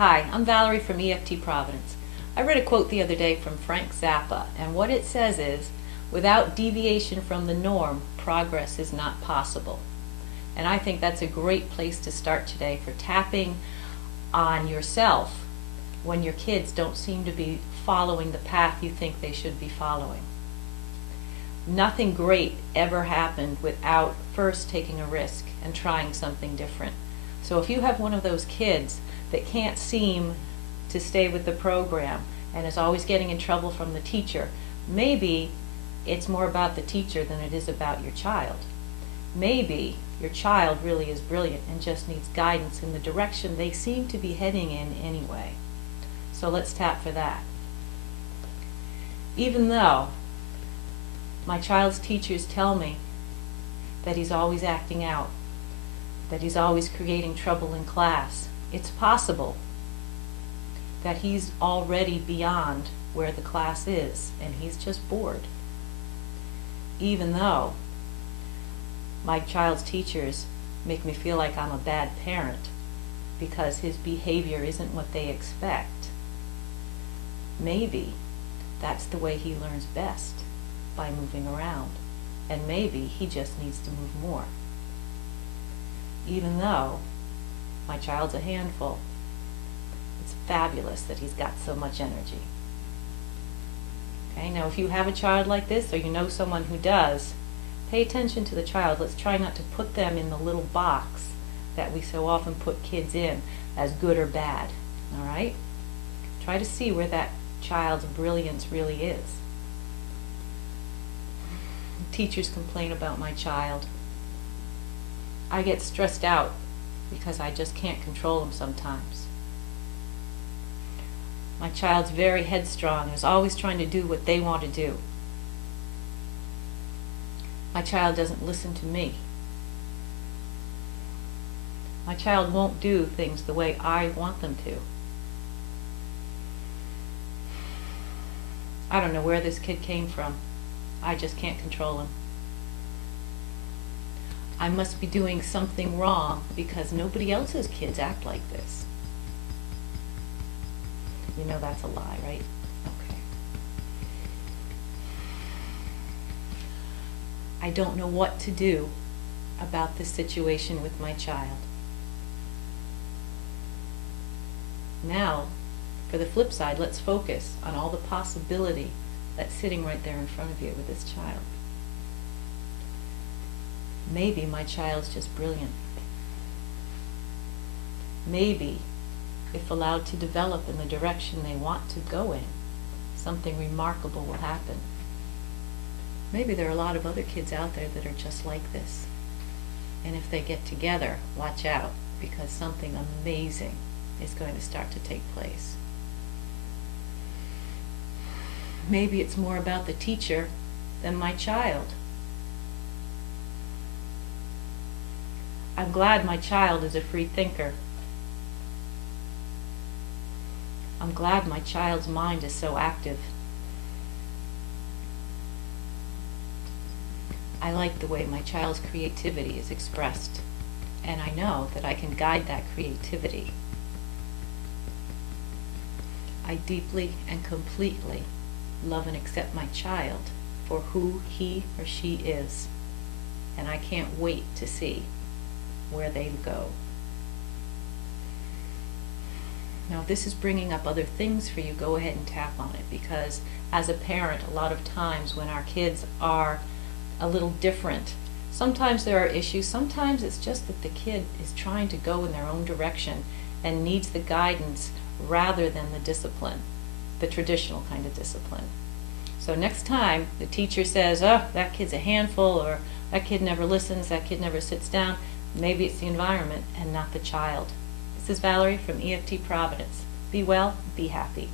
Hi, I'm Valerie from EFT Providence. I read a quote the other day from Frank Zappa, and what it says is, without deviation from the norm, progress is not possible. And I think that's a great place to start today for tapping on yourself when your kids don't seem to be following the path you think they should be following. Nothing great ever happened without first taking a risk and trying something different. So if you have one of those kids that can't seem to stay with the program and is always getting in trouble from the teacher, maybe it's more about the teacher than it is about your child. Maybe your child really is brilliant and just needs guidance in the direction they seem to be heading in anyway. So let's tap for that. Even though my child's teachers tell me that he's always acting out, that he's always creating trouble in class, it's possible that he's already beyond where the class is and he's just bored. Even though my child's teachers make me feel like I'm a bad parent because his behavior isn't what they expect, maybe that's the way he learns best, by moving around, and maybe he just needs to move more. Even though my child's a handful, it's fabulous that he's got so much energy. Okay, now if you have a child like this or you know someone who does, pay attention to the child. Let's try not to put them in the little box that we so often put kids in as good or bad. All right? Try to see where that child's brilliance really is. Teachers complain about my child. I get stressed out because I just can't control him sometimes. My child's very headstrong and is always trying to do what they want to do. My child doesn't listen to me. My child won't do things the way I want them to. I don't know where this kid came from. I just can't control him. I must be doing something wrong because nobody else's kids act like this. You know that's a lie, right? Okay. I don't know what to do about this situation with my child. Now, for the flip side, let's focus on all the possibility that's sitting right there in front of you with this child. Maybe my child's just brilliant. Maybe, if allowed to develop in the direction they want to go in, something remarkable will happen. Maybe there are a lot of other kids out there that are just like this. And if they get together, watch out, because something amazing is going to start to take place. Maybe it's more about the teacher than my child. I'm glad my child is a free thinker. I'm glad my child's mind is so active. I like the way my child's creativity is expressed, and I know that I can guide that creativity. I deeply and completely love and accept my child for who he or she is, and I can't wait to see where they go. Now, if this is bringing up other things for you, go ahead and tap on it, because as a parent, a lot of times when our kids are a little different, sometimes there are issues, sometimes it's just that the kid is trying to go in their own direction and needs the guidance rather than the discipline, the traditional kind of discipline. So next time the teacher says, oh, that kid's a handful, or that kid never listens, that kid never sits down, maybe it's the environment and not the child. This is Valerie from EFT Providence. Be well, be happy.